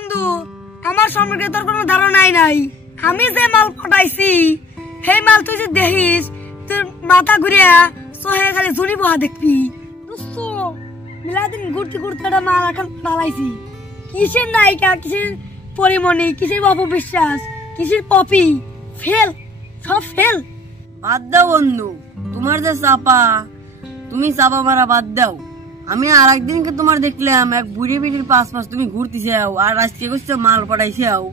বন্ধু আমার সম্পর্কে তোর কোনো ধারণাই নাই। আমি যে মাল পটাইছি সেই মাল তুই যে দেখিস তোর মাথা ঘুরিয়া সহে খালি ঝুড়ি বহা দেখবি। মিলাদিন ঘুরতে ঘুরতে একটা মাল এখন পালাইছি। কিসের নায়িকা, কিসের পরিমণি, কিসের অপবিশ্বাস, কিসের পপি, ফেল, সব ফেল। বাদ দাও বন্ধু, তোমার যে চাপা, তুমি চাপা মারা বাদ দাও। আমি আর একদিনকে তোমার দেখলাম এক বুড়ি বিড়ির পাশ তুমি ঘুরতেছাও, আর আজকে করছো মাল পটাইছাও।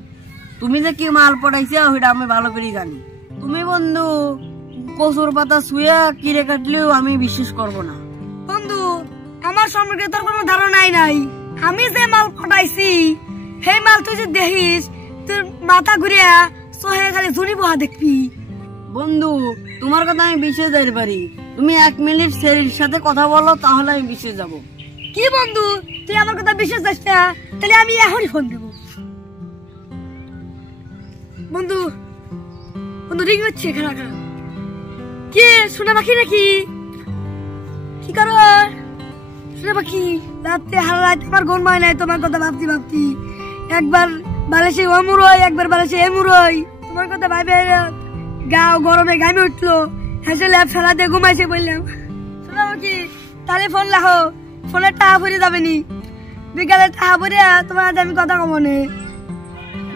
তুমি যে কি মাল পটাইছাও সেটা আমি ভালো করে জানি। তুমি বন্ধু কচুর পাতা শুয়ে কিরে কাটলেও আমি বিশ্বাস করবো না। বন্ধু আমার সম্পর্কে তোর কোনো ধারণাই নাই। আমি যে মাল পটাইছি সেই মাল তুই যে দেখিস তোর মাথা ঘুরিয়া সহে খালি ঝুড়ি বহা দেখবি। বন্ধু তোমার কথা আমি বিশ্বাস দিতে পারি, তুমি 1 মিনিট শরীর সাথে কথা বলো তাহলে আমি বিশ্বাস যাব। কি বন্ধু তুই আমার কথা বিশ্বাস যাস না? তাহলে আমি এখনই ফোন দেব। বন্ধু বন্ধু রিং হচ্ছে, খারাপ খারাপ। কে সোনা পাখি নাকি? কি করো সোনা পাখি? রাত্রে হারাতে আমার ঘুম হয় নাই তোমার কথা ভাবতি ভাবতি। একবার বালেছে অমুর হয়, একবার বালেছে এমুর হয়। তোমার কথা ভাবে গাও গরমে গামে উঠলো। হেসে ল্যাপ ফেলা দিয়ে ঘুমাইছে বললাম। শোনা পাখি তাহলে ফোন লাখো, ফোনের টাকা ভরে যাবে নি। বিকালে টাকা ভরে তোমার হাতে আমি কথা কম নে।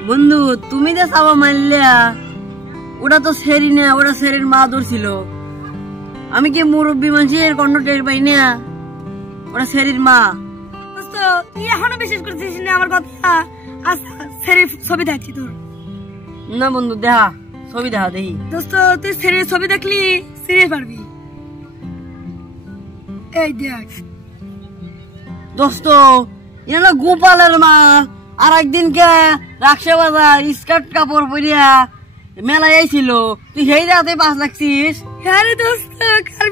বন্ধু তুমি যে চাপা মারলে ওটা তো সেরি না, ওটা সেরির মা ধরছিল। আমি কি মুরব্বী মানুষের কণ্ঠ টের পাই না? ওটা সেরির মা। দোস্ত তুই এখনো বিশ্বাস করছিস না আমার কথা? আচ্ছা সেরির ছবি দেখছি তোর। না বন্ধু দেখা ছবি দেখা দেখি। দোস্ত তুই সেরির ছবি দেখলি চিনতে পারবি। এই দেখ দোস্ত এটা গোপালের মা। আর একদিনকে রাক্সা বাজার স্কার্ট কাপড় পরিয়া মেলায় আইছিল, তুই সেই রাতে 5 লাগছিস। আরে দোস্ত কার